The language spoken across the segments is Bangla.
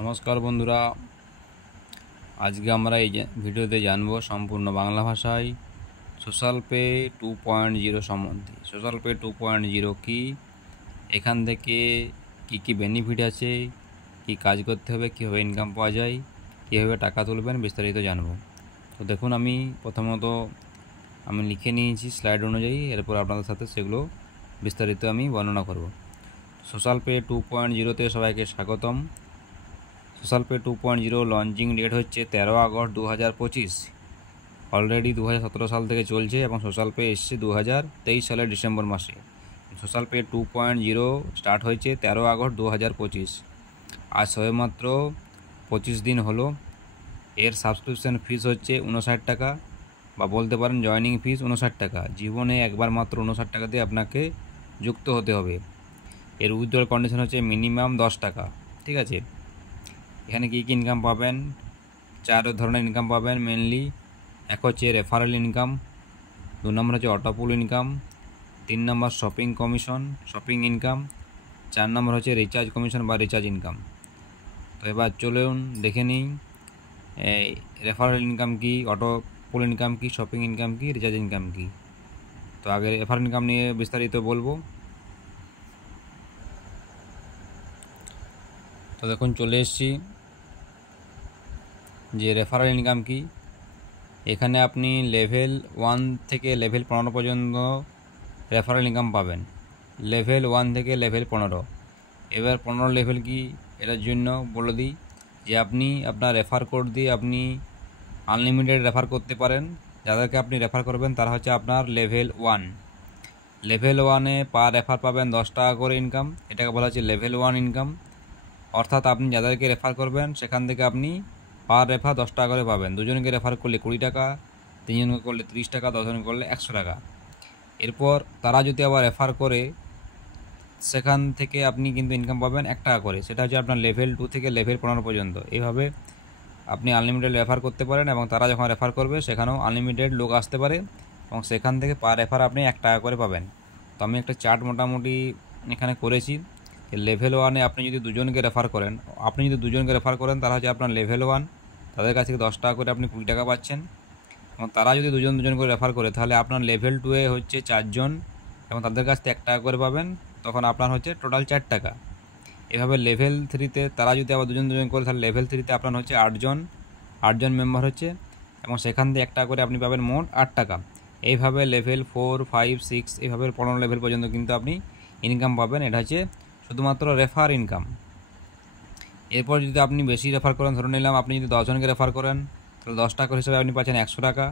নমস্কার বন্ধুরা, আজকে আমরা এই ভিডিওতে জানব সম্পূর্ণ বাংলা ভাষায় সোশ্যাল পে 2.0 সম্বন্ধে। সোশ্যাল পে 2.0 কি, এখান থেকে কি বেনিফিট আছে, কি কাজ করতে হবে, কীভাবে ইনকাম পাওয়া যায়, কীভাবে টাকা তুলবেন, বিস্তারিত জানব। তো দেখুন, প্রথমত আমি লিখে নিয়েছি স্লাইড অনুযায়ী, এরপর আপনাদের সাথে সেগুলো বিস্তারিত আমি বর্ণনা করব। সোশ্যাল পে 2.0-তে সবাইকে স্বাগতম। সোশ্যাল পে 2.0 লঞ্চিং ডেট হচ্ছে 13 আগস্ট 2025। অলরেডি 2017 সাল থেকে চলছে এবং সোশ্যাল পে এসছে 2023 সালের ডিসেম্বর মাসে। সোশ্যাল পে 2.0 স্টার্ট হয়েছে 13 আগস্ট 2025। আজ সবেমাত্র 25 দিন হলো। এর সাবস্ক্রিপশন ফিস হচ্ছে 59 টাকা, বা বলতে পারেন জয়নিং ফিস 59 টাকা। জীবনে একবার মাত্র 59 টাকা দিয়ে আপনাকে যুক্ত হতে হবে। এর উইথড্রল কন্ডিশন হচ্ছে মিনিমাম 10 টাকা। ঠিক আছে, এখানে কী ইনকাম পাবেন? 4 ধরনের ইনকাম পাবেন মেনলি। এক হচ্ছে রেফারেল ইনকাম, 2 নম্বর হচ্ছে অটোপুল ইনকাম, 3 নম্বর শপিং কমিশন, শপিং ইনকাম, 4 নম্বর হচ্ছে রিচার্জ কমিশন বা রিচার্জ ইনকাম। তো এবার চলুন দেখে নিই রেফারেল ইনকাম কি, অটোপুল ইনকাম কি, শপিং ইনকাম কি, রিচার্জ ইনকাম কি। তো আগে রেফারেল ইনকাম নিয়ে বিস্তারিত বলবো। তো দেখুন, চলে এসেছি যে রেফারেল ইনকাম কি। এখানে আপনি লেভেল 1 থেকে লেভেল 15 পর্যন্ত রেফারেল ইনকাম পাবেন। লেভেল 1 থেকে লেভেল 15। এবার 15 লেভেল কি, এটার জন্য বলে দিই যে আপনি আপনার রেফার কোড দিয়ে আপনি আনলিমিটেড রেফার করতে পারেন। যাদেরকে আপনি রেফার করবেন তারা হচ্ছে আপনার লেভেল 1। লেভেল 1-এ পার রেফার পাবেন 10 টাকা করে ইনকাম। এটাকে বলা হচ্ছে লেভেল 1 ইনকাম। অর্থাৎ আপনি যাদেরকে রেফার করবেন সেখান থেকে আপনি পার রেফার 10 টাকা করে পাবেন। দুজনকে রেফার করলে 20 টাকা, 3 জনকে করলে 30 টাকা, 10 জনকে করলে 100 টাকা। এরপর তারা যদি আবার রেফার করে সেখান থেকে আপনি কিন্তু ইনকাম পাবেন 1 টাকা করে। সেটা হচ্ছে আপনার লেভেল 2 থেকে লেভেল 15 পর্যন্ত। এইভাবে আপনি আনলিমিটেড রেফার করতে পারেন এবং তারা যখন রেফার করবে সেখানেও আনলিমিটেড লোক আসতে পারে এবং সেখান থেকে পার রেফার আপনি 1 টাকা করে পাবেন। তো আমি একটা চার্ট মোটামুটি এখানে করেছি। লেভেল 1-এ আপনি যদি দুজনকে রেফার করেন তারা হচ্ছে আপনার লেভেল 1। তাদের কাছ থেকে 10 টাকা করে আপনি 20 টাকা পাচ্ছেন। এবং তারা যদি দুজন করে রেফার করে তাহলে আপনার লেভেল 2-এ হচ্ছে 4 জন এবং তাদের কাছ থেকে 1 টাকা করে পাবেন। তখন আপনার হচ্ছে টোটাল 4 টাকা। এভাবে লেভেল 3-তে তারা যদি আবার দুজন করে তাহলে লেভেল 3-তে আপনার হচ্ছে 8 জন মেম্বার হচ্ছে এবং সেখান থেকে 1 টাকা করে আপনি পাবেন মোট 8 টাকা। এইভাবে লেভেল 4, 5, 6 এইভাবে 15 লেভেল পর্যন্ত কিন্তু আপনি ইনকাম পাবেন। এটা হচ্ছে শুধুমাত্র রেফার ইনকাম। এরপর যদি আপনি বেশি রেফার করেন, ধরে নিলাম আপনি যদি 10 জনকে রেফার করেন তাহলে 10 টাকা হিসেবে আপনি পাচ্ছেন 100 টাকা।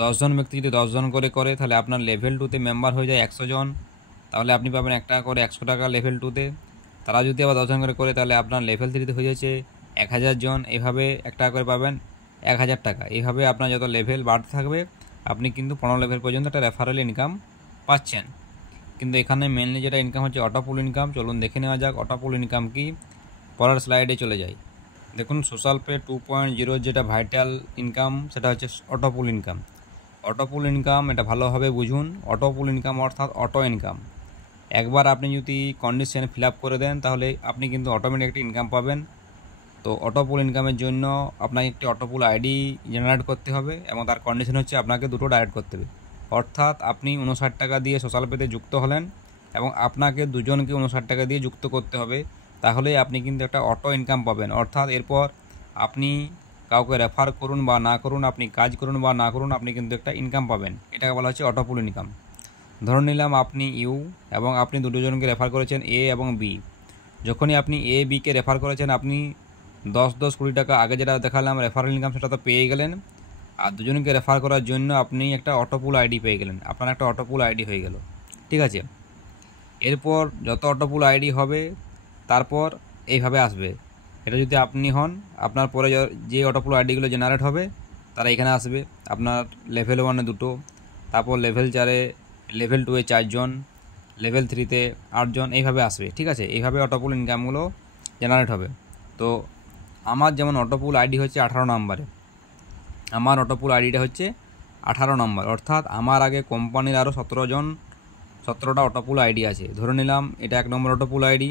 10 জন ব্যক্তি যদি 10 জন করে তাহলে আপনার লেভেল 2-তে মেম্বার হয়ে যায় 100 জন, তাহলে আপনি পাবেন 1 টাকা করে 100 টাকা লেভেল 2-তে। তারা যদি আবার 10 জন করে তাহলে আপনার লেভেল 3-তে হয়ে যাচ্ছে 1000 জন। এইভাবে 1 টাকা করে পাবেন 1000 টাকা। এইভাবে আপনার যত লেভেল বাড়তে থাকবে আপনি কিন্তু 15 লেভেল পর্যন্ত একটা রেফারেল ইনকাম পাচ্ছেন। কিন্তু এখানে মেনলি যেটা ইনকাম হচ্ছে অটোপুল ইনকাম। চলুন দেখে নেওয়া যাক অটোপুল ইনকাম কি। পরের স্লাইডে চলে যাই। দেখুন, সোশ্যাল পে 2.0 যেটা ভাইটাল ইনকাম সেটা হচ্ছে অটোপুল ইনকাম। অটোপুল ইনকাম এটা ভালোভাবে বুঝুন। অটোপুল ইনকাম অর্থাৎ অটো ইনকাম। একবার আপনি যদি কন্ডিশন ফিল আপ করে দেন তাহলে আপনি কিন্তু অটোমেটিক একটা ইনকাম পাবেন। তো অটোপুল ইনকামের জন্য আপনাকে একটি অটোপুল আইডি জেনারেট করতে হবে এবং তার কন্ডিশন হচ্ছে আপনাকে দুটো ডাইরেক্ট করতে হবে। অর্থাৎ আপনি 59 টাকা দিয়ে সোশ্যাল পেতে যুক্ত হলেন এবং আপনাকে দুজনকে 59 টাকা দিয়ে যুক্ত করতে হবে, তাহলে আপনি কিন্তু একটা অটো ইনকাম পাবেন। অর্থাৎ এরপর আপনি কাউকে রেফার করুন বা না করুন, আপনি কাজ করুন বা না করুন, আপনি কিন্তু একটা ইনকাম পাবেন। এটাকে বলা হচ্ছে অটোপুল ইনকাম। ধরে নিলাম আপনি এবং আপনি দুজনকে রেফার করেছেন এ এবং বি। যখনই আপনি এ বিকে রেফার করেছেন আপনি 10-20 টাকা আগে যেটা দেখালাম রেফারেল ইনকাম সেটা তো পেয়ে গেলেন। আর দুজনকে রেফার করার জন্য আপনি একটা অটোপুল আইডি পেয়ে গেলেন। আপনার একটা অটোপুল আইডি হয়ে গেল। ঠিক আছে, এরপর যত অটোপুল আইডি হবে তারপর এইভাবে আসবে। এটা যদি আপনি হন, আপনার পরে যে অটোপুল আইডিগুলো জেনারেট হবে তারা এখানে আসবে। আপনার লেভেল 1-এ 2, তারপর লেভেল 4-এ, লেভেল 2-এ 4 জন, লেভেল 3-তে 8 জন, এইভাবে আসবে। ঠিক আছে, এইভাবে অটোপুল ইনকামগুলো জেনারেট হবে। তো আমার যেমন অটোপুল আইডি হচ্ছে 18 নম্বরে, আমার অটোপুল আইডিটা হচ্ছে 18 নম্বর। অর্থাৎ আমার আগে কোম্পানির আরও 17টা অটোপুল আইডি আছে। ধরে নিলাম এটা 1 নম্বর অটোপুল আইডি,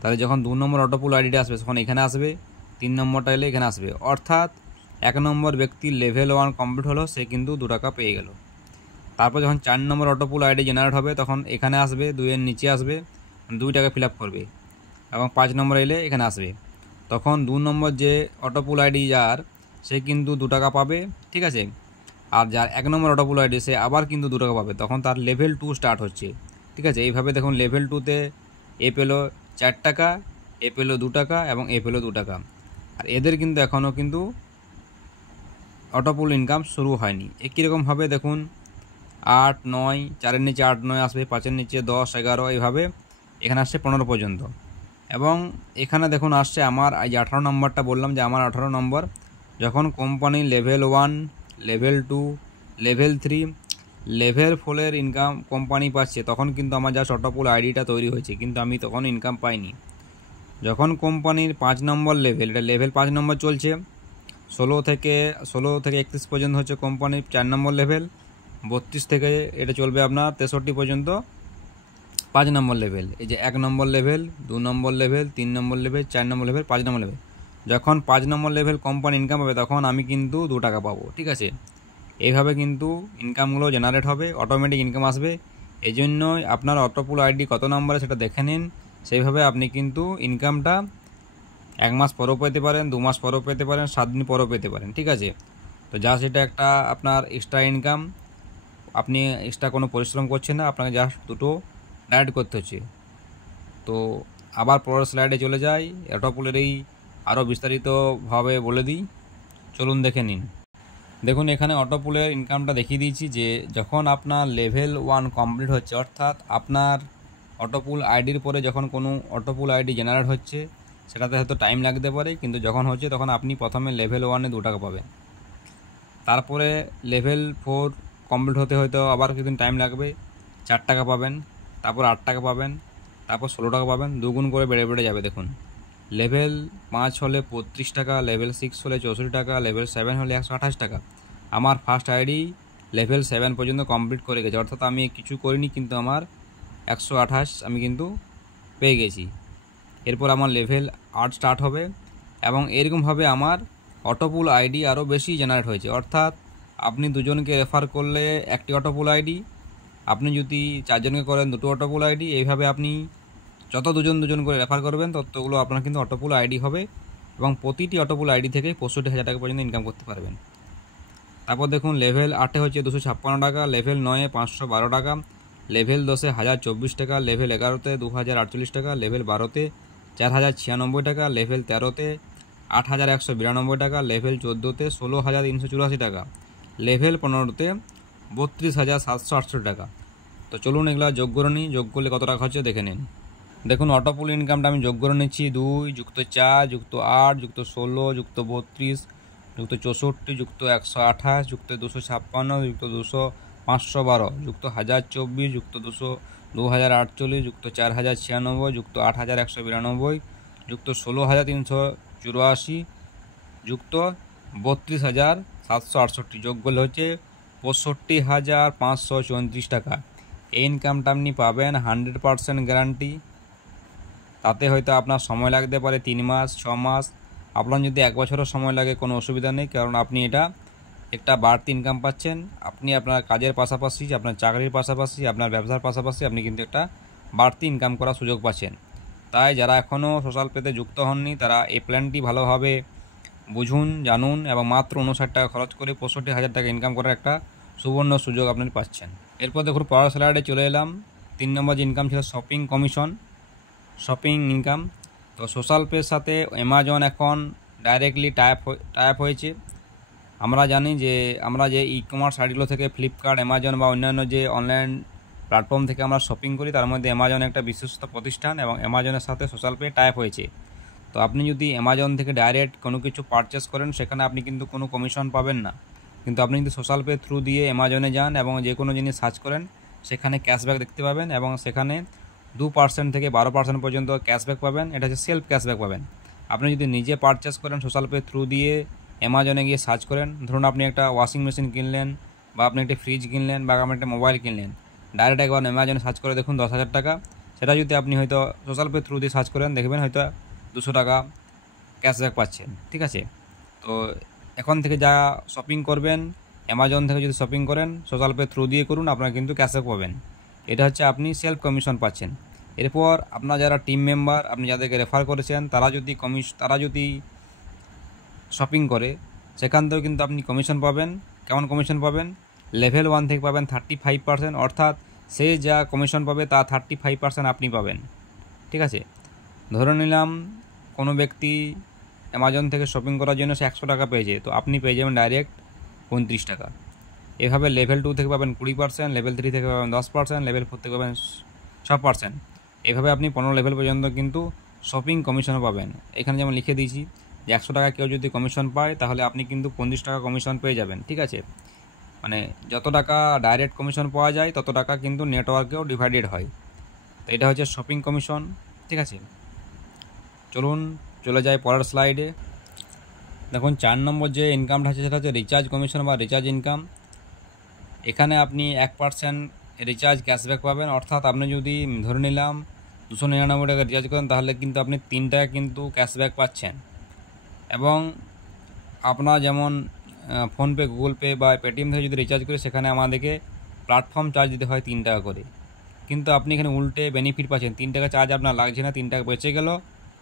তাহলে যখন 2 নম্বর অটোপুল আইডিটা আসবে তখন এখানে আসবে, 3 নম্বরটা এলে এখানে আসবে। অর্থাৎ 1 নম্বর ব্যক্তির লেভেল 1 কমপ্লিট হলো, সে কিন্তু 2 টাকা পেয়ে গেল। তারপর যখন 4 নম্বর অটোপুল আইডি জেনারেট হবে তখন এখানে আসবে, 2 এর নিচে আসবে, 2 টাকা ফিল আপ করবে এবং 5 নম্বর এলে এখানে আসবে। তখন 2 নম্বর যে অটোপুল আইডি যার, সে কিন্তু 2 টাকা পাবে, ঠিক আছে। আর যার 1 নম্বর অটোপুল আইডি সে আবার কিন্তু 2 টাকা পাবে, তখন তার লেভেল 2 স্টার্ট হচ্ছে, ঠিক আছে। এইভাবে দেখুন লেভেল 2তে এ পেলো 4 টাকা, এ পেলো 2 টাকা এবং এ পেলো 2 টাকা। আর এদের কিন্তু এখনও কিন্তু অটোপুল ইনকাম শুরু হয়নি। একই রকমভাবে দেখুন 8, 9, 4-এর নিচে 8, 9 আসবে, 5-এর নিচে 10, 11, এইভাবে এখানে আসছে 15 পর্যন্ত। এবং এখানে দেখুন আসছে আমার এই 18 নম্বরটা বললাম যে আমার 18 নম্বর, যখন company level 1, level 2, level 3, level 4-এর ইনকাম কোম্পানি পাচ্ছে, তখন কিন্তু আমার জাস্ট অটোপুল আইডিটা তৈরি হয়েছে, কিন্তু আমি তখন ইনকাম পাইনি। যখন কোম্পানির 5 নম্বর লেভেল, এটা লেভেল 5 নম্বর চলছে, 16 থেকে 31 পর্যন্ত হচ্ছে কোম্পানির 4 নম্বর লেভেল, 32 থেকে এটা চলবে আপনার 63 পর্যন্ত 5 নম্বর লেভেল। এই যে 1 নম্বর লেভেল, 2 নম্বর লেভেল, 3 নম্বর লেভেল, 4 নম্বর লেভেল, 5 নম্বর লেভেল। যখন 5 নম্বর লেভেল কোম্পানি ইনকাম পাবে তখন আমি কিন্তু 2 টাকা পাবো, ঠিক আছে। এইভাবে কিন্তু ইনকামগুলো জেনারেট হবে, অটোমেটিক ইনকাম আসবে। এই জন্যই আপনার অটোপুল আইডি কত নম্বরে সেটা দেখে নিন, সেইভাবে আপনি কিন্তু ইনকামটা 1 মাস পরেও পেতে পারেন, 2 মাস পরেও পেতে পারেন, 7 দিন পরেও পেতে পারেন, ঠিক আছে। তো জাস্ট এটা একটা আপনার এক্সট্রা ইনকাম, আপনি এক্সট্রা কোনো পরিশ্রম করছেন না, আপনাকে জাস্ট দুটো ডায়েট করতে হচ্ছে। তো আবার পরের স্লাইডে চলে যাই, অটোপুলের এই আরও বিস্তারিতভাবে বলে দিই, চলুন দেখে নিন। দেখুন এখানে অটোপুলের ইনকামটা দেখিয়ে দিয়েছি যে যখন আপনার লেভেল 1 কমপ্লিট হচ্ছে, অর্থাৎ আপনার অটোপুল আইডির পরে যখন কোনো অটোপুল আইডি জেনারেট হচ্ছে, সেটাতে হয়তো টাইম লাগতে পারে, কিন্তু যখন হচ্ছে তখন আপনি প্রথমে লেভেল 1-এ 2 টাকা পাবেন। তারপরে লেভেল 4 কমপ্লিট হতে হয়তো আবার কিছুদিন টাইম লাগবে, 4 টাকা পাবেন, তারপর 8 টাকা পাবেন, তারপর 16 টাকা পাবেন, দুগুণ করে বেড়ে বেড়ে যাবে। দেখুন লেভেল 5 হলে 35 টাকা, লেভেল 6 হলে 64 টাকা, লেভেল 7 হলে 128 টাকা। আমার ফার্স্ট আইডি লেভেল 7 পর্যন্ত কমপ্লিট করে গেছে, অর্থাৎ আমি কিছু করিনি, কিন্তু আমার 128 আমি কিন্তু পেয়ে গেছি। এরপর আমার লেভেল 8 স্টার্ট হবে এবং এরকমভাবে আমার অটোপুল আইডি আরও বেশি জেনারেট হয়েছে। অর্থাৎ আপনি দুজনকে রেফার করলে একটি অটোপুল আইডি, আপনি যদি 4 জনকে করেন 2টো অটোপুল আইডি, এইভাবে আপনি যত দুজন করে রেফার করবেন ততগুলো আপনার কিন্তু অটোপুল আইডি হবে এবং প্রতিটি অটোপুল আইডি থেকে 65,000 টাকা পর্যন্ত ইনকাম করতে পারবেন। তারপর দেখুন লেভেল 8-এ হচ্ছে 256 টাকা, লেভেল 9-এ 512 টাকা, লেভেল 10-এ 1024 টাকা, লেভেল 11-তে 2048 টাকা, লেভেল 12-তে 4096 টাকা, লেভেল 13-তে 8192 টাকা, লেভেল 14-তে 16384 টাকা, লেভেল 15-তে 32768 টাকা। তো চলুন এগুলো যোগ করে নিই, যোগ করলে কত টাকা হচ্ছে দেখে নিন। দেখুন অটোপুল ইনকামটা আমি যোগ করে নিচ্ছি, 2 + 4 + 8 + 16 + 32 + 64 + 128 + 256 + 200 512 + 1024 + 200 2048 + 4096 + 8192 + 16384 + 32768 যোগ করলে হচ্ছে 65,534 টাকা। এই ইনকামটা আপনি পাবেন 100% গ্যারান্টি। তাতে হয়তো আপনার সময় লাগতে পারে 3 মাস, 6 মাস, আপনার যদি 1 বছরও সময় লাগে কোনো অসুবিধা নেই, কারণ আপনি এটা একটা বাড়তি ইনকাম পাচ্ছেন। আপনি আপনার কাজের পাশাপাশি, আপনার চাকরির পাশাপাশি, আপনার ব্যবসার পাশাপাশি আপনি কিন্তু একটা বাড়তি ইনকাম করার সুযোগ পাচ্ছেন। তাই যারা এখনও সোশ্যাল পেতে যুক্ত হননি তারা এই প্ল্যানটি ভালোভাবে বুঝুন, জানুন এবং মাত্র 59 টাকা খরচ করে 65,000 টাকা ইনকাম করার একটা সুবর্ণ সুযোগ আপনি পাচ্ছেন। এরপর দেখুন পরের স্লাইডে চলে এলাম। 3 নম্বর যে ইনকাম ছিল শপিং কমিশন, শপিং ইনকাম। তো সোশ্যাল পের সাথে অ্যামাজন এখন ডাইরেক্টলি টাইপ হয়েছে। আমরা জানি যে আমরা যে ই কমার্স সাইটগুলো থেকে ফ্লিপকার্ট, অ্যামাজন বা অন্যান্য যে অনলাইন প্ল্যাটফর্ম থেকে আমরা শপিং করি, তার মধ্যে অ্যামাজন একটা বিশ্বস্ত প্রতিষ্ঠান এবং অ্যামাজনের সাথে সোশ্যাল পে টাইপ হয়েছে। তো আপনি যদি অ্যামাজন থেকে ডাইরেক্ট কোনো কিছু পারচেস করেন সেখানে আপনি কিন্তু কোনো কমিশন পাবেন না, কিন্তু আপনি যদি সোশ্যাল পে থ্রু দিয়ে অ্যামাজনে যান এবং যে কোনো জিনিস সার্চ করেন সেখানে ক্যাশব্যাক দেখতে পাবেন এবং সেখানে 2% থেকে 12% পর্যন্ত ক্যাশব্যাক পাবেন। এটা হচ্ছে সেলফ ক্যাশব্যাক পাবেন। আপনি যদি নিজে পারচেস করেন সোশ্যাল পে থ্রু দিয়ে, অ্যামাজনে গিয়ে সার্চ করেন, ধরুন আপনি একটা ওয়াশিং মেশিন কিনলেন বা আপনি একটা ফ্রিজ কিনলেন বা আপনি একটা মোবাইল কিনলেন, ডাইরেক্ট একবার অ্যামাজনে সার্চ করে দেখুন 10,000 টাকা, সেটা যদি আপনি হয়তো সোশ্যাল পে থ্রু দিয়ে সার্চ করেন, দেখবেন হয়তো 200 টাকা ক্যাশব্যাক পাচ্ছেন। ঠিক আছে, তো এখন থেকে যা শপিং করবেন অ্যামাজন থেকে যদি শপিং করেন সোশ্যাল পে থ্রু দিয়ে করুন, আপনারা কিন্তু ক্যাশব্যাক পাবেন। এটা হচ্ছে আপনি সেলফ কমিশন পাচ্ছেন। এরপর আপনার যারা টিম মেম্বার, আপনি যাদেরকে রেফার করেছেন, তারা যদি শপিং করে সেখান থেকেও কিন্তু আপনি কমিশন পাবেন। কেমন কমিশন পাবেন? লেভেল 1 থেকে পাবেন 35%, অর্থাৎ সে যা কমিশন পাবে তা 35% আপনি পাবেন। ঠিক আছে, ধরে নিলাম কোনো ব্যক্তি অ্যামাজন থেকে শপিং করার জন্য সে 100 টাকা পেয়েছে, তো আপনি পেয়ে যাবেন ডাইরেক্ট 29 টাকা। এভাবে লেভেল 2 থেকে পাবেন 20%, লেভেল 3 থেকে পাবেন 10%, লেভেল 4 থেকে পাবেন 6%। এভাবে আপনি 15 লেভেল পর্যন্ত কিন্তু শপিং কমিশনও পাবেন। এখানে যেমন লিখে দিয়েছি যে 100 টাকা কেউ যদি কমিশন পায় তাহলে আপনি কিন্তু 25 টাকা কমিশন পেয়ে যাবেন। ঠিক আছে, মানে যত টাকা ডাইরেক্ট কমিশন পাওয়া যায় তত টাকা কিন্তু নেটওয়ার্কেও ডিভাইডেড হয়। তো এটা হচ্ছে শপিং কমিশন। ঠিক আছে, চলুন চলে যায় পরের স্লাইডে। দেখুন 4 নম্বর যে ইনকামটা আছে সেটা হচ্ছে রিচার্জ কমিশন বা রিচার্জ ইনকাম। এখানে আপনি 1% রিচার্জ ক্যাশব্যাক পাবেন, অর্থাৎ আপনি যদি ধরে নিলাম 299 টাকা রিচার্জ করেন তাহলে কিন্তু আপনি 3 টাকা কিন্তু ক্যাশব্যাক পাচ্ছেন। এবং আপনার যেমন ফোনপে, গুগল পে বা পেটিএম থেকে যদি রিচার্জ করি সেখানে আমাদেরকে প্ল্যাটফর্ম চার্জ দিতে হয় 3 টাকা করে, কিন্তু আপনি এখানে উল্টে বেনিফিট পাচ্ছেন। 3 টাকা চার্জ আপনার লাগছে না, 3 টাকা বেঁচে গেল,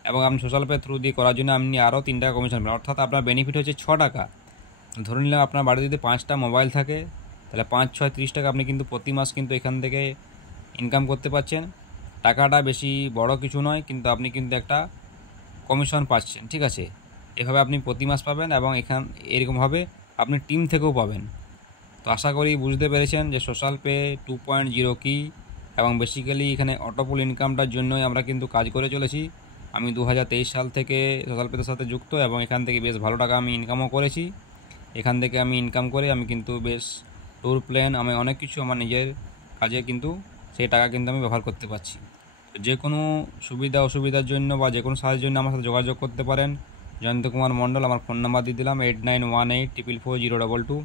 এবং আপনি সোশ্যাল পে থ্রু দিয়ে করার জন্য আপনি আরও 3 টাকা কমিশন পাবেন, অর্থাৎ আপনার বেনিফিট হচ্ছে 6 টাকা। ধরে নিলাম আপনার বাড়িতে যদি 5টা মোবাইল থাকে তাহলে 5 6 30 টাকা আপনি কিন্তু প্রতি মাস কিন্তু এখান থেকে ইনকাম করতে পারছেন। টাকাটা বেশি বড় কিছু নয়, কিন্তু আপনি কিন্তু একটা কমিশন পাচ্ছেন। ঠিক আছে, এভাবে আপনি প্রতি মাস পাবেন এবং এরকমভাবে আপনি টিম থেকেও পাবেন। তো আশা করি বুঝতে পেরেছেন যে সোশ্যাল পে 2.0 কী, এবং বেসিক্যালি এখানে অটোপুল ইনকামটার জন্যই আমরা কিন্তু কাজ করে চলেছি। আমি 2023 সাল থেকে সোশ্যাল পেতে সাথে যুক্ত এবং এখান থেকে বেশ ভালো টাকা আমি ইনকামও করেছি। এখান থেকে আমি ইনকাম করে আমি কিন্তু বেশ ট্যুর প্ল্যান, আমি অনেক কিছু আমার নিজের কাজে কিন্তু সেই টাকা কিন্তু আমি ব্যবহার করতে পারছি। তো যে কোনো সুবিধা অসুবিধার জন্য বা যে কোনো সাহায্যের জন্য আমার সাথে যোগাযোগ করতে পারেন। জয়ন্ত কুমার মণ্ডল, আমার ফোন নাম্বার দিয়ে দিলাম 8918444022।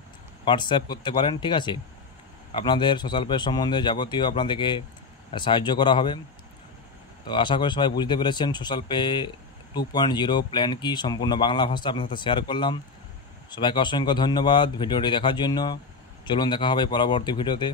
হোয়াটসঅ্যাপ করতে পারেন। ঠিক আছে, আপনাদের সোশ্যাল পে সম্বন্ধে যাবতীয় আপনাদেরকে সাহায্য করা হবে। তো আশা করি সবাই বুঝতে পেরেছেন সোশ্যাল পে 2.0 প্ল্যান কি, সম্পূর্ণ বাংলা ভাষা আপনার সাথে শেয়ার করলাম। সবাইকে অসংখ্য ধন্যবাদ ভিডিওটি দেখার জন্য। চলুন দেখা হবে পরবর্তী ভিডিওতে।